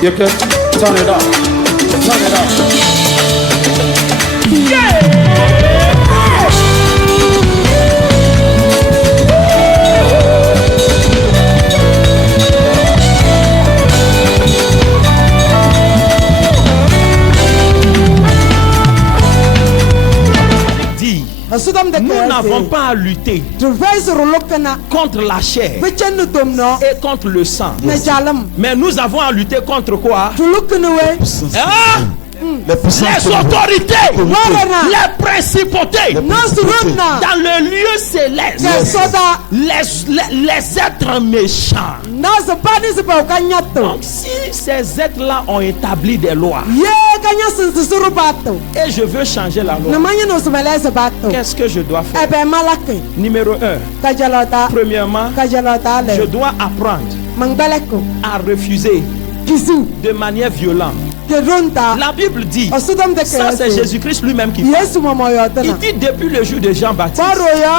You can turn it up. Turn it up. Nous n'avons pas à lutter contre la chair et contre le sang. Mais nous avons à lutter contre quoi? Les autorités, les principautés dans le lieu céleste, les êtres méchants. Donc si ces êtres-là ont établi des lois et je veux changer la loi, qu'est-ce que je dois faire? Numéro 1, premièrement, je dois apprendre à refuser de manière violente. La Bible dit, ça c'est Jésus-Christ lui-même qui parle. Il dit depuis le jour de Jean-Baptiste.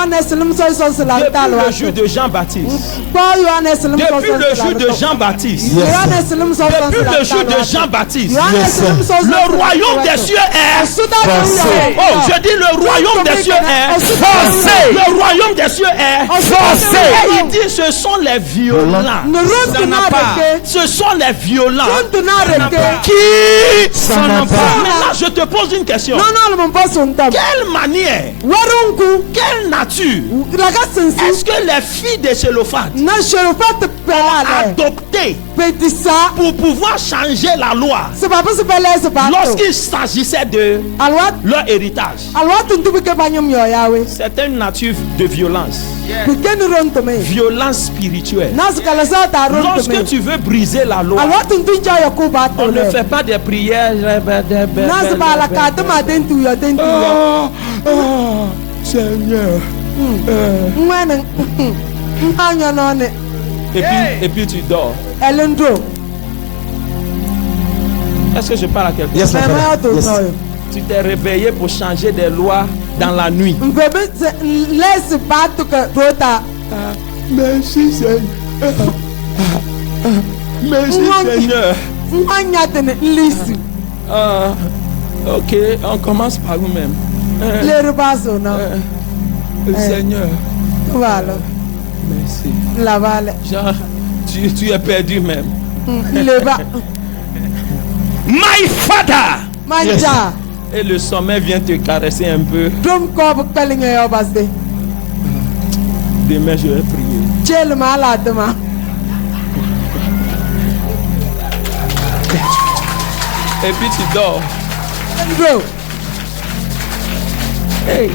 Depuis le jour de Jean-Baptiste. Depuis le jour de Jean-Baptiste. Depuis le jour de Jean-Baptiste. Le royaume des cieux est forcé. Oh, je dis le royaume des cieux est forcé. Le royaume des cieux est forcé. Et il dit ce sont les violents. Ce sont les violents qui Maintenant, je te pose une question. Quelle manière, quelle nature est-ce que les filles de Chélophate ont adopté pour pouvoir changer la loi lorsqu'il s'agissait de leur héritage? C'est une nature de violence. Violence spirituelle. Lorsque tu veux briser la loi, on ne fait pas des prières. Seigneur. Et puis tu dors. Est-ce que je parle à quelqu'un? Tu t'es réveillé pour changer des lois dans la nuit. Merci Seigneur. Merci Seigneur. Ok, on commence par nous-mêmes. Seigneur. Merci. Genre, tu es perdu même. My father. Yes. Et le sommeil vient te caresser un peu. Demain je vais prier. Et puis tu dors. Hey,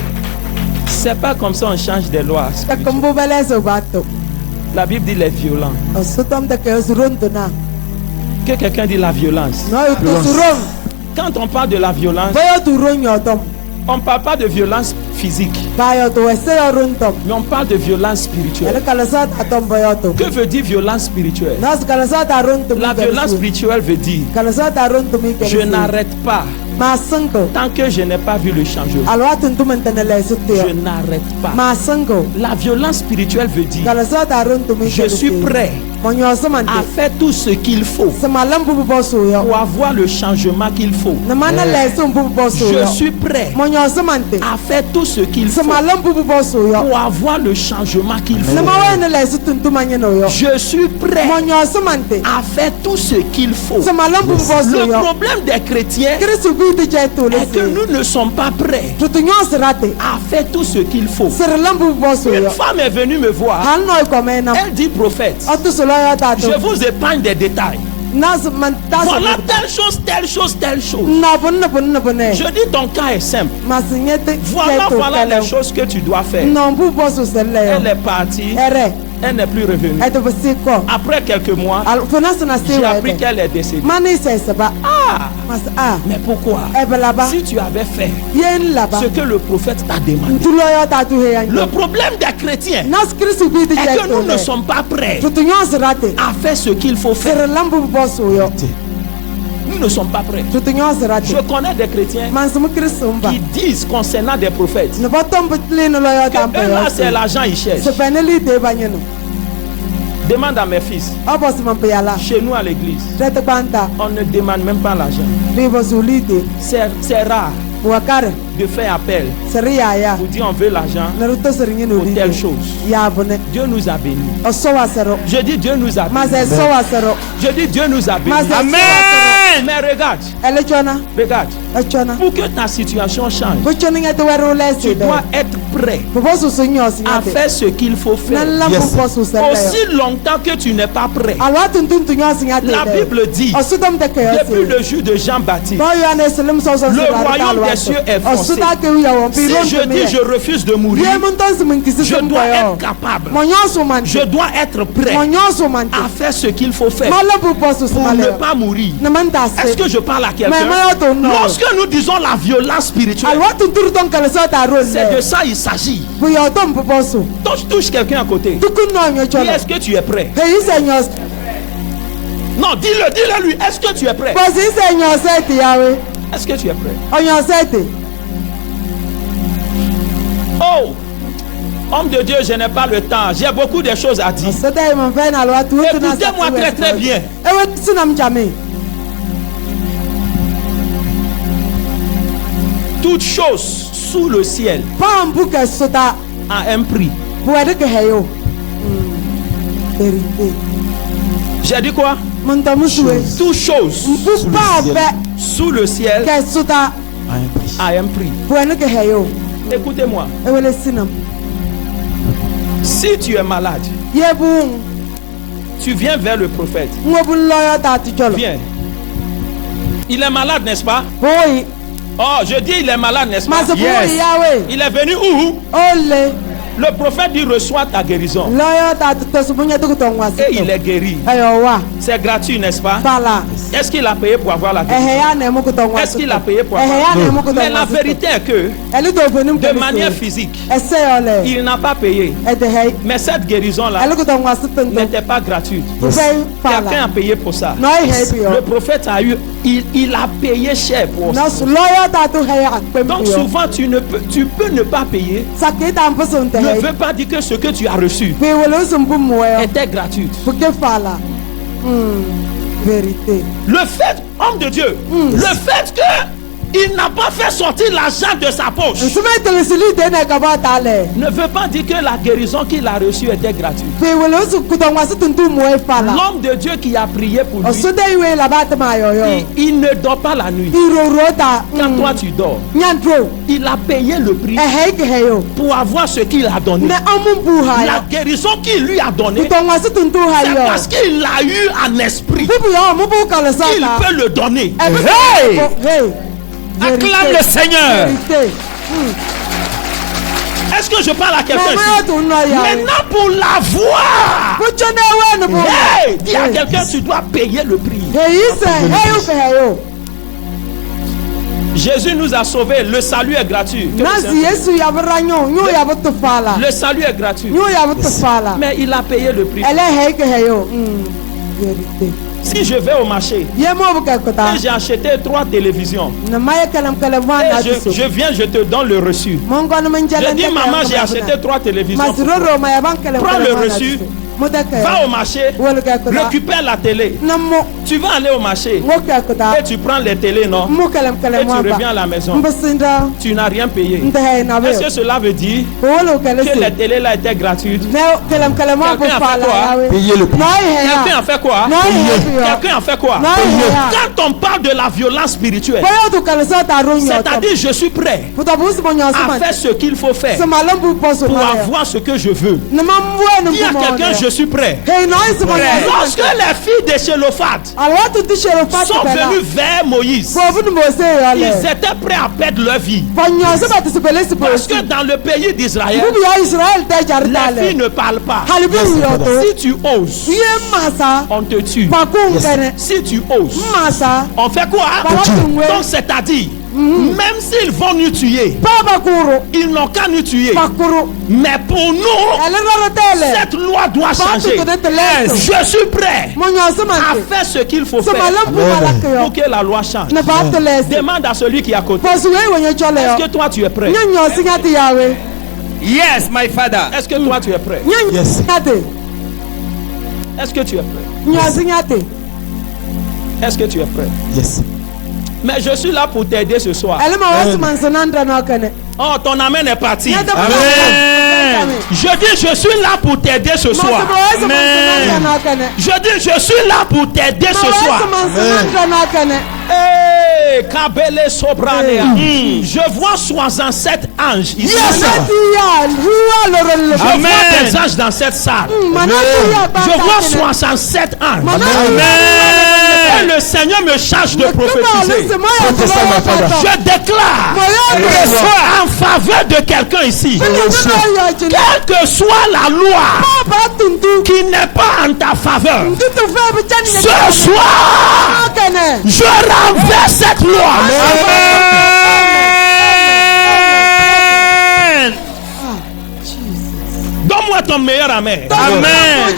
c'est pas comme ça on change des lois. La Bible dit les violents. Que quelqu'un dit la violence. Quand on parle de la violence, on ne parle pas de violence physique, mais on parle de violence spirituelle. Que veut dire violence spirituelle? La violence spirituelle veut dire je n'arrête pas tant que je n'ai pas vu le changement. Je n'arrête pas. La violence spirituelle veut dire je suis prêt à faire tout ce qu'il faut pour avoir le changement qu'il faut. Je suis prêt à faire tout ce qu'il faut pour avoir le changement qu'il faut. Je suis prêt à faire tout ce qu'il faut. Le problème des chrétiens est que nous ne sommes pas prêts à faire tout ce qu'il faut. Une femme est venue me voir. Elle dit prophète, je vous épargne des détails. Voilà telle chose, telle chose, telle chose. Je dis ton cas est simple. Voilà les choses que tu dois faire. Elle est partie. Elle n'est plus revenue. Après quelques mois, j'ai appris qu'elle est décédée. Mais pourquoi? Si tu avais fait ce que le prophète t'a demandé. Le problème des chrétiens est que nous ne sommes pas prêts à faire ce qu'il faut faire. Nous ne sommes pas prêts. Je connais des chrétiens qui disent concernant des prophètes que eux là c'est l'argent ils cherchent. Demande à mes fils. Chez nous à l'église, on ne demande même pas l'argent. C'est rare de faire appel pour dire on veut l'argent pour telle chose. Dieu nous a bénis. Je dis Dieu nous a bénis. Je dis Dieu nous a bénis. Amen. Mais regarde, pour que ta situation change, tu dois être prêt à faire ce qu'il faut faire. Aussi longtemps que tu n'es pas prêt, la Bible dit, depuis le jour de Jean-Baptiste, le royaume des cieux est foncé. Si je dis je refuse de mourir, je dois être capable, je dois être prêt à faire ce qu'il faut faire pour ne pas mourir. Est-ce que je parle à quelqu'un? Lorsque nous disons la violence spirituelle, c'est de ça il s'agit. Touche quelqu'un à côté. Dis, est-ce que tu es prêt? Non, dis-le lui. Est-ce que tu es prêt? Est-ce que tu es prêt? Oh, homme de Dieu, je n'ai pas le temps. J'ai beaucoup de choses à dire. Écoutez-moi très très bien. Toute chose sous le ciel a un prix. J'ai dit quoi? Toute chose sous le ciel a un prix. Écoutez-moi. Si tu es malade, tu viens vers le prophète. Viens. Il est malade, n'est-ce pas? Oui. Oh, je dis il est malade, n'est-ce pas? Yes. Il est venu où? Le prophète dit reçois ta guérison. Et il est guéri. C'est gratuit, n'est-ce pas? Est-ce qu'il a payé pour avoir la guérison? Est-ce qu'il a payé pour avoir la guérison? Mais la vérité est que de manière physique, il n'a pas payé. Mais cette guérison-là n'était pas gratuite. Quelqu'un a payé pour ça. Le prophète a eu, il a payé cher pour ça. Donc souvent tu peux ne pas payer. Ne veut pas dire que ce que tu as reçu était gratuit. Vérité. Le fait, homme de Dieu, le fait que il n'a pas fait sortir l'argent de sa poche ne veut pas dire que la guérison qu'il a reçue était gratuite. L'homme de Dieu qui a prié pour lui, il ne dort pas la nuit. Quand toi tu dors, il a payé le prix pour avoir ce qu'il a donné. La guérison qu'il lui a donnée, c'est parce qu'il l'a eu en esprit. Il peut le donner. Hey! Acclame le Seigneur. Est-ce que je parle à quelqu'un ici? Maintenant pour l'avoir, hey, dis à quelqu'un tu dois payer le prix. Jésus nous a sauvés. Le salut est gratuit. Le salut est gratuit. Mais il a payé le prix. Si je vais au marché et j'ai acheté 3 télévisions et je viens, je te donne le reçu. Je dis maman, j'ai acheté 3 télévisions. Prends le reçu. Va au marché, récupère la télé. Tu vas aller au marché et tu prends les télés, non? Et tu reviens à la maison. Tu n'as rien payé. Est-ce que cela veut dire que les télés là étaient gratuites? Quelqu'un a fait quoi? Payez le prix. Quelqu'un a fait quoi? Quelqu'un a fait quoi? Quand on parle de la violence spirituelle, c'est-à-dire je suis prêt à faire ce qu'il faut faire pour avoir ce que je veux. Dis à quelqu'un je suis prêt. Lorsque les filles de Chélophath sont venues vers Moïse, ils étaient prêts à perdre leur vie. Parce que dans le pays d'Israël, les filles ne parlent pas. Si tu oses, on te tue. Si tu oses, on fait quoi? Donc c'est-à-dire, même s'ils vont nous tuer, ils n'ont qu'à nous tuer. Mais pour nous, cette loi doit changer. Je suis prêt à faire ce qu'il faut faire pour que la loi change. Demande à celui qui est à côté. Est-ce que toi tu es prêt? Yes, my father. Est-ce que toi tu es prêt? Yes. Est-ce que tu es prêt? Est-ce que tu es prêt? Yes. Mais je suis là pour t'aider ce soir. Oh, ton amen est parti. Amen. Je dis, je suis là pour t'aider ce soir. Amen. Je dis, je suis là pour t'aider ce soir. Hey, Kabele Sobranea. Je vois 67 anges ici. Yes. Je vois Amen. des anges dans cette salle. Amen. Je vois 67 anges. Amen. Et le Seigneur me charge de prophétiser. Je déclare en faveur de quelqu'un ici, quelle que soit la loi qui n'est pas en ta faveur, ce soir, je renverse cette loi. Amen. Donne-moi ton meilleur amen. Amen.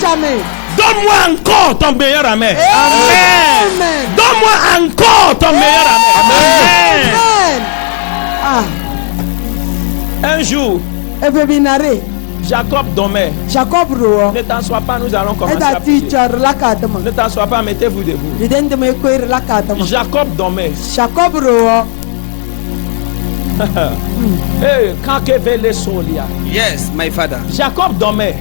Donne-moi encore ton meilleur amen. Amen. Donne-moi encore ton meilleur amen. Amen. Un jour, Jacob dormait. Ne t'en sois pas, nous allons commencer à prier. Ne t'en sois pas, mettez-vous debout. Jacob dormait. Hey, Yes, my father. Jacob dormait.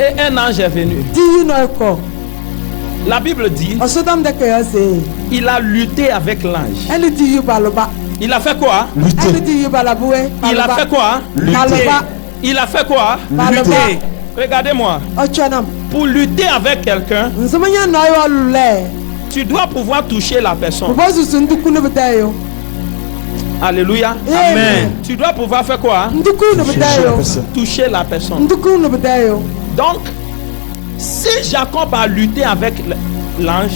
Et un ange est venu. La Bible dit, il a lutté avec l'ange. Il a fait quoi? Il a fait quoi? Il a fait quoi? Lutter. Regardez-moi. Pour lutter avec quelqu'un, tu dois pouvoir toucher la personne. Alléluia. Amen. Tu dois pouvoir faire quoi? Toucher la personne. Donc, si Jacob a lutté avec l'ange,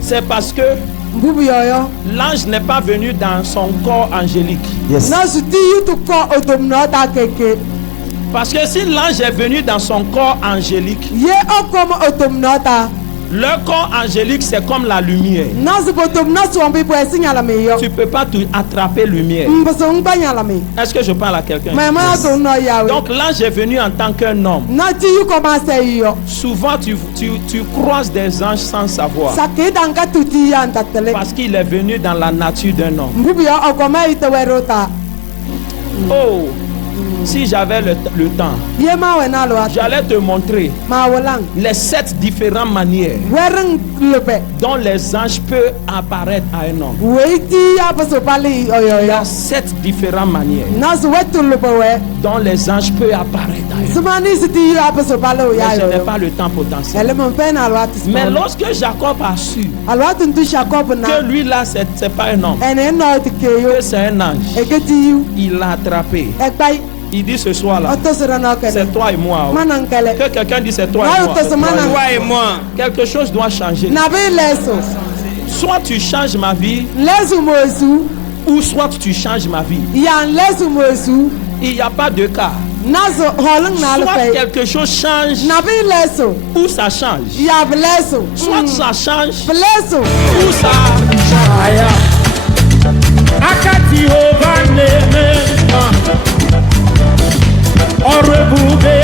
c'est parce que l'ange n'est pas venu dans son corps angélique. Yes. Parce que si l'ange est venu dans son corps angélique, leur corps angélique c'est comme la lumière. Tu ne peux pas attraper lumière. Est-ce que je parle à quelqu'un? Yes. Donc l'ange est venu en tant qu'un homme. Souvent tu croises des anges sans savoir. Parce qu'il est venu dans la nature d'un homme. Oh, si j'avais le temps, j'allais te montrer les 7 différentes manières dont les anges peuvent apparaître à un homme. Il y a 7 différentes manières dont les anges peuvent apparaître à un homme. Mais je n'ai pas le temps potentiel. Mais lorsque Jacob a su que lui là c'est pas un homme, que c'est un ange, il l'a attrapé. Il dit ce soir là, c'est toi et moi. Que quelqu'un dit c'est toi et moi. Toi et moi. Quelque chose doit changer. Soit tu changes ma vie, ou soit tu changes ma vie. Il n'y a pas de cas. Soit quelque chose change, ou ça change. Soit ça change, ou ça change. Akati Ovaneme, Orebube.